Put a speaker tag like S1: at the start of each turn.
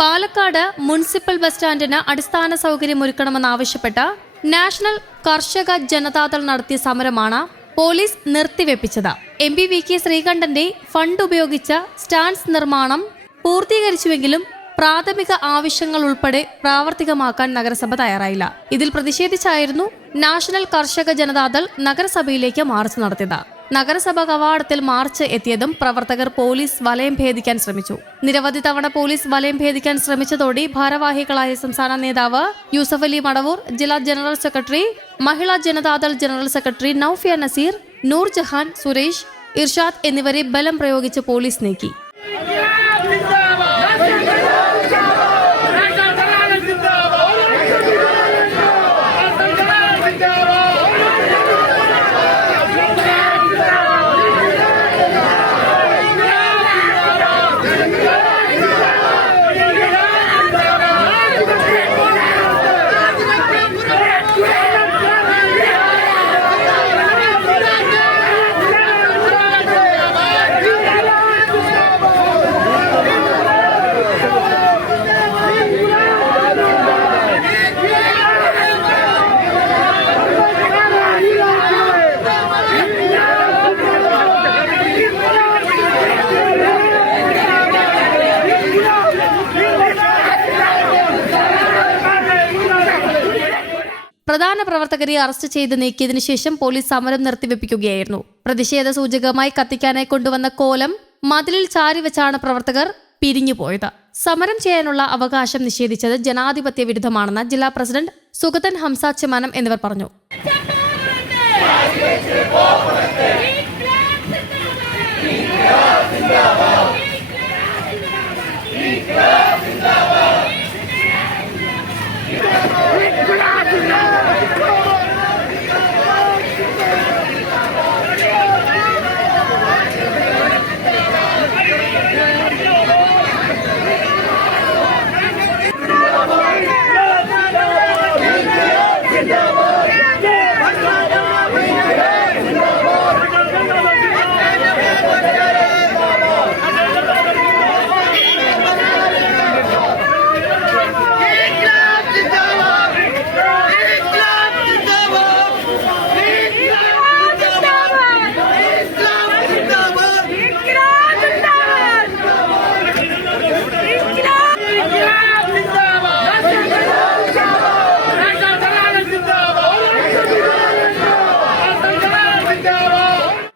S1: Palakkad municipal bus സ്റ്റാൻഡിന് അടിസ്ഥാന സൗകര്യം ഒരുക്കണമെന്നാവശ്യപ്പെട്ട് നാഷണൽ കർഷക ജനതാദൾ നടത്തിയ സമരമാണ് പോലീസ് നിർത്തിവെപ്പിച്ചത്. എം പി വി കെ ശ്രീകണ്ഠന്റെ ഫണ്ട് ഉപയോഗിച്ച സ്റ്റാൻഡ്സ് നിർമ്മാണം പൂർത്തീകരിച്ചുവെങ്കിലും പ്രാഥമിക ആവശ്യങ്ങൾ ഉൾപ്പെടെ പ്രാവർത്തികമാക്കാൻ നഗരസഭ തയ്യാറായില്ല. ഇതിൽ പ്രതിഷേധിച്ചായിരുന്നു നാഷണൽ കർഷക ജനതാദൾ നഗരസഭയിലേക്ക് മാർച്ച് നടത്തിയത്. നഗരസഭ കവാടത്തിൽ മാർച്ച് എത്തിയതും പ്രവർത്തകർ പോലീസ് വലയം ഭേദിക്കാൻ ശ്രമിച്ചു. നിരവധി തവണ പോലീസ് വലയം ഭേദിക്കാൻ ശ്രമിച്ചതോടെ ഭാരവാഹികളായ സംസ്ഥാന നേതാവ് യൂസഫ് അലി മടവൂർ ജില്ലാ ജനറൽ സെക്രട്ടറി മഹിളാ ജനതാദൾ ജനറൽ സെക്രട്ടറി നൌഫിയ നസീർ നൂർജഹാൻ സുരേഷ് ഇർഷാദ് എന്നിവരെ ബലം പ്രയോഗിച്ച് പോലീസ് നീക്കി. പ്രധാന പ്രവർത്തകരെ അറസ്റ്റ് ചെയ്ത് നീക്കിയതിനു ശേഷം പോലീസ് സമരം നിർത്തിവെപ്പിക്കുകയായിരുന്നു. പ്രതിഷേധ സൂചകമായി കത്തിക്കാനായി കൊണ്ടുവന്ന കോലം മതിലിൽ ചാരിവെച്ചാണ് പ്രവർത്തകർ പിരിഞ്ഞുപോയത്. സമരം ചെയ്യാനുള്ള അവകാശം നിഷേധിച്ചത് ജനാധിപത്യ വിരുദ്ധമാണെന്ന് ജില്ലാ പ്രസിഡന്റ് സുഗതൻ ഹംസ ചെമാനം എന്നിവർ പറഞ്ഞു.